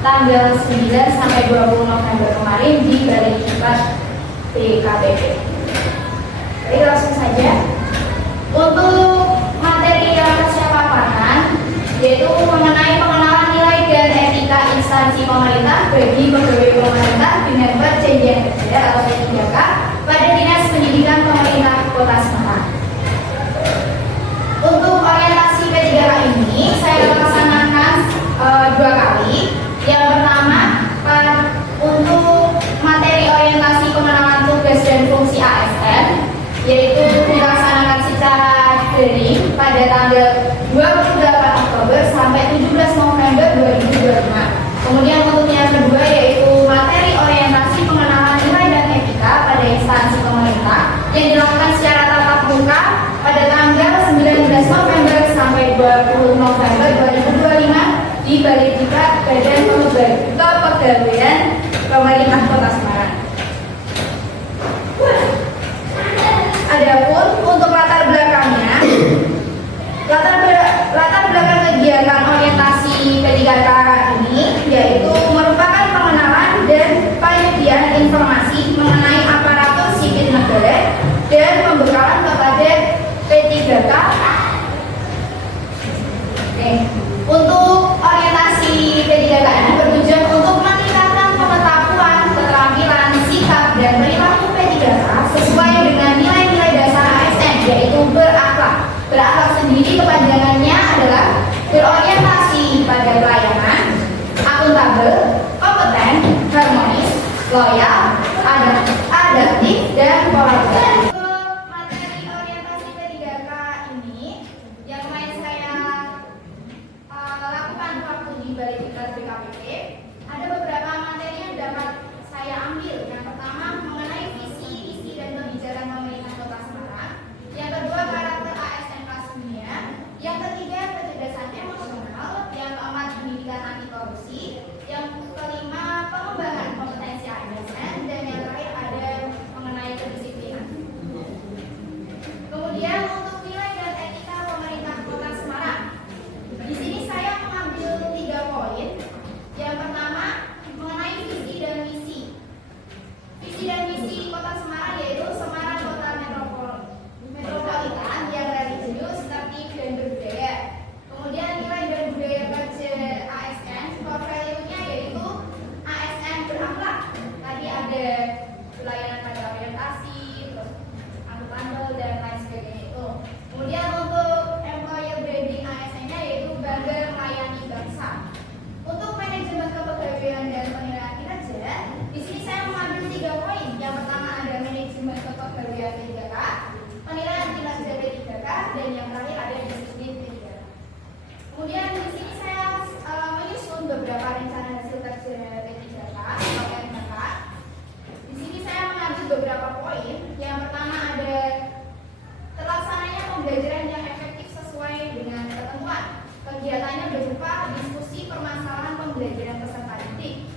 tanggal 9 sampai 20 November kemarin di Balai Diklat BKPP. Jadi langsung saja. Untuk materi yang saya paparkan yaitu mengenai pengenalan nilai dan etika instansi pemerintah bagi pegawai pemerintah dengan perjanjian kerja atau P3K pada Dinas Pendidikan Pemerintah Kota Semarang. Untuk orientasi P3K ini saya laksanakan 2 kali. Yang pertama untuk materi orientasi pengenalan tugas dan fungsi ASN, yaitu dilaksanakan secara daring pada tanggal 28 Oktober sampai 17 November 2025. Kemudian untuk yang kedua yaitu materi orientasi pengenalan nilai dan etika pada instansi pemerintah yang dilakukan secara tatap muka pada tanggal 19 November sampai 20 November 2025 di Balai Diklat Badan Kepegawaian Pemerintah Kota Semarang. Adapun untuk latar belakangnya, latar belakang kegiatan orientasi P3K ini yaitu merupakan pengenalan dan penyediaan informasi mengenai aparatur sipil negara dan pembekalan kepada P3K. Untuk orientasi P3K ini bertujuan untuk meningkatkan pengetahuan, keterampilan, sikap, dan perilaku P3K sesuai dengan nilai-nilai dasar ASN, yaitu berakhlak. Berakhlak sendiri kepanjangannya adalah berorientasi pada pelayanan, akuntabel, kompeten, harmonis, loyal, adaptif, dan kolaboratif. Materi orientasi P3K ini yang kemarin saya lakukan waktu di Balai Diklat BKPP, ada beberapa materi yang dapat saya ambil. Yang pertama mengenai visi, misi, dan kebijakan pemerintah Kota Semarang. Yang kedua karakter ASN kelas dunia. Yang ketiga kecerdasan emosional. Yang keempat pendidikan anti korupsi. Yang kelima pengembangan kompetensi ASN. Dan yang terakhir ada mengenai kedisiplinan. Kemudian untuk nilai dan etika pemerintah Kota Semarang. Di sini saya mengambil 3 poin. Yang pertama mengenai visi dan misi. Visi dan misi Kota Semarang yaitu Semarang Kota Metropolitan yang religius, tertib, dan berbudaya. Kemudian nilai dan budaya kerja ASN, core value-nya yaitu ASN berakhlak. Tadi ada pelayanan pada orientasi, terus akuntabel, dan lain sebagainya itu. Kemudian untuk employer branding ASN-nya yaitu bangga melayani bangsa. Untuk manajemen kepegawaian dan penilaian kinerja, di sini saya mengambil 3 poin. Yang pertama ada manajemen kepegawaian P3K, penilaian kinerja P3K, dan yang terakhir ada disiplin P3K. Kemudian di sini saya menyusun beberapa rencana hasil kerja P3K atau RKK. Di sini saya mengambil beberapa poin. Yang pertama ada terlaksananya pembelajaran yang efektif sesuai dengan ketentuan. Kegiatannya berupa diskusi permasalahan pembelajaran peserta didik.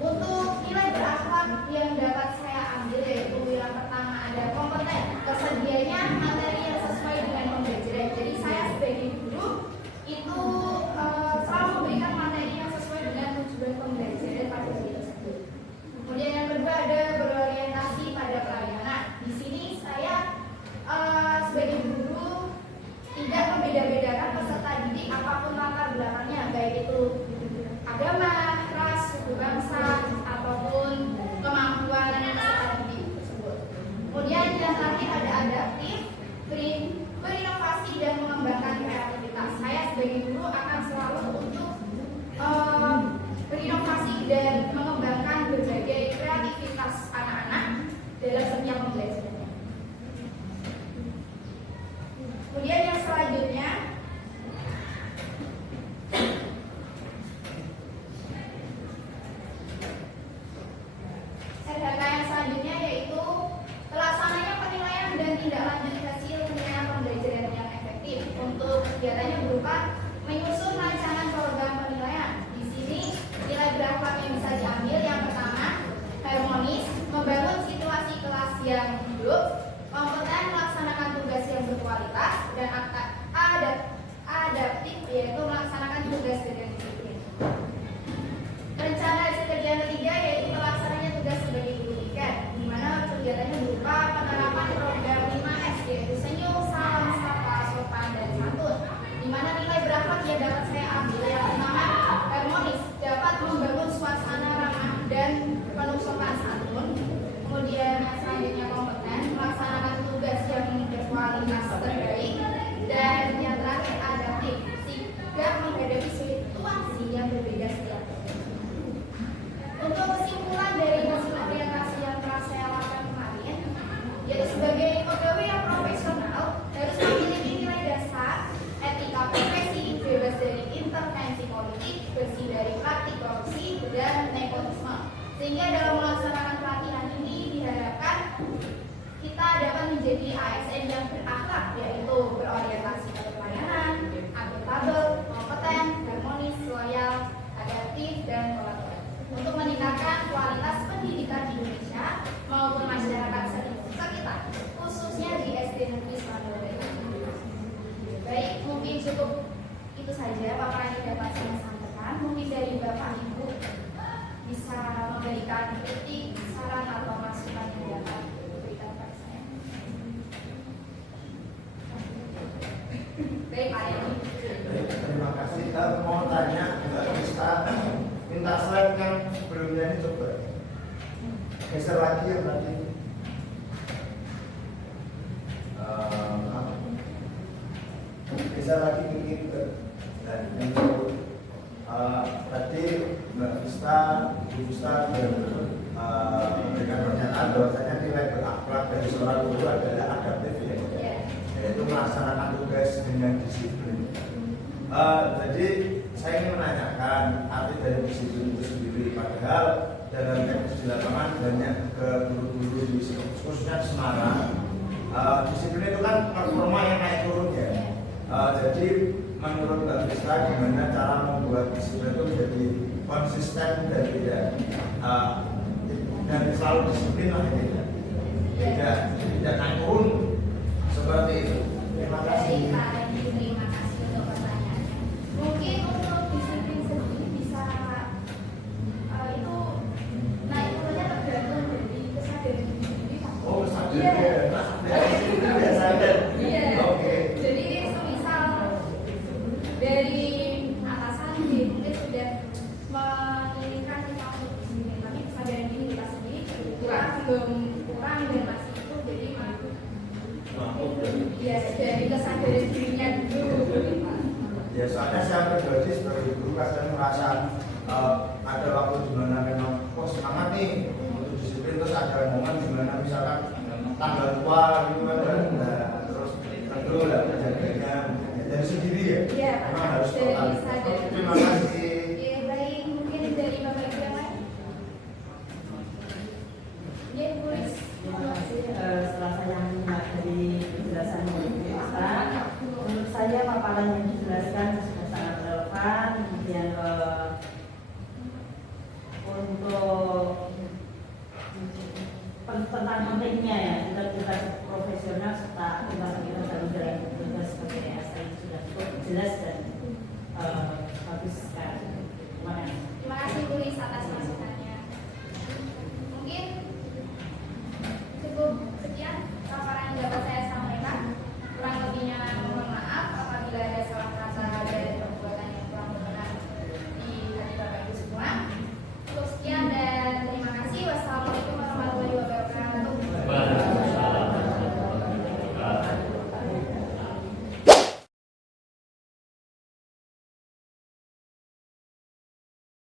Untuk nilai berakhlak yang dapat saya ambil yaitu yang pertama ada kompeten. Kesediaannya materi yang sesuai dengan pembelajaran. Jadi saya sebagai guru itu selalu memberikan materi yang sesuai dengan tujuan pembelajaran pada diri tersebut. Kemudian yang kedua ada berorientasi pada pelayanan. Di sini saya sebagai guru tidak membeda-bedakan peserta didik apapun latar belakangnya, baik itu agama, ras, suku bangsa, ataupun kemampuan peserta didik tersebut. Kemudian yang terakhir ada adaptif, berinovasi, dan mengembangkan kreativitas. Saya sebagai guru akan selalu untuk berinovasi dan mengembangkan berbagai kreativitas anak-anak dalam setiap pembelajaran. Kemudian yang selanjutnya RHK yang selanjutnya yaitu pelaksananya penilaian dan tindak lanjut hasil penilaian pembelajaran yang efektif. Untuk kegiatannya berupa menyusun rancangan program penilaian. Di sini nilai berakhlak yang bisa diambil yang pertama harmonis, membangun situasi kelas yang hidup, kompeten melaksanakan tugas yang berkualitas, dan adaptif yaitu melaksanakan tugas dengan disiplin. yang pertama harmonis, dapat membangun suasana ramah dan penuh sopan santun. Kemudian yang selanjutnya kompeten, melaksanakan tugas yang berkualitas terbaik. Dan yang terakhir adaptif, sigap menghadapi situasi yang berbeda setiap hari. Untuk kesimpulan dari hasil orientasi yang telah saya lakukan kemarin, yaitu sebagai pegawai yang profesional harus memiliki nilai dasar, etika profesi, bebas dari intervensi politik, bersih dari praktik korupsi dan nepotisme. Sehingga dalam melaksanakan pelatihan ini diharapkan kita dapat menjadi ASN yang berakhlak, yaitu berorientasi pada pelayanan, akuntabel, kompeten, harmonis, loyal, adaptif, dan kolaboratif. Untuk meningkatkan kualitas pendidikan di Indonesia maupun masyarakat sekitar, khususnya di SD Negeri Surabaya. Baik, mungkin cukup itu saja paparan yang dapat saya sampaikan. Mungkin dari Bapak Ibu bisa memberikan kritik, saran atau masukan yang dapat diberikan kepada saya. Baik, Pak Yani. Terima kasih. Mau tanya, Mbak Krista, minta slide yang sebelumnya ini coba geser lagi yang tadi. Geser lagi dikit. Dan yang itu tadi Mbak Krista, Ibu Krista memberikan pernyataan bahwasanya nilai berakhlak dari seorang guru adalah adaptif, ya, yaitu melaksanakan tugas dengan disiplin. Jadi saya ingin menanyakan arti dari disiplin itu sendiri. Padahal dalam teknis di lapangan banyak ke guru-guru di khususnya di Semarang, disiplin itu kan performa yang naik turun, ya. Jadi menurut Mbak Krista, gimana cara membuat disiplin itu menjadi konsisten dan tidak dan selalu disiplin lah, tidak naik turun seperti itu. Terima kasih. Terima kasih untuk pertanyaannya. Mungkin untuk disiplin sendiri bisa itu naik turunnya tergantung dari kesadaran diri. Oh, kesadaran ya. Dari sadar. Iya. Oke. Jadi semisal dari atasan mungkin sudah menginginkan kita untuk disiplin, tapi kesadaran diri kita sendiri kita belum kurang dan masih itu, jadi ya dari kesadaran dirinya dulu. Ya, soalnya saya pribadi sebagai guru kadang merasa ada waktu di mana memang semangat nih untuk disiplin, terus ada momen di mana misalkan tanggal tua gitu kan, terus tentu lah kejadiannya dari sendiri, ya. Iya, memang harus dari total. sadar. Terima kasih. Ya, baik, mungkin dari Bapak Ibu yang lain. Ya, Bu Lis. Setelah saya menyimak dari penjelasan Ibu Krista, menurut saya paparan yang dijelaskan sudah sangat relevan. Kemudian untuk tentang pentingnya, ya, kita profesional serta kita dalam tugas sebagai ASN sudah cukup jelas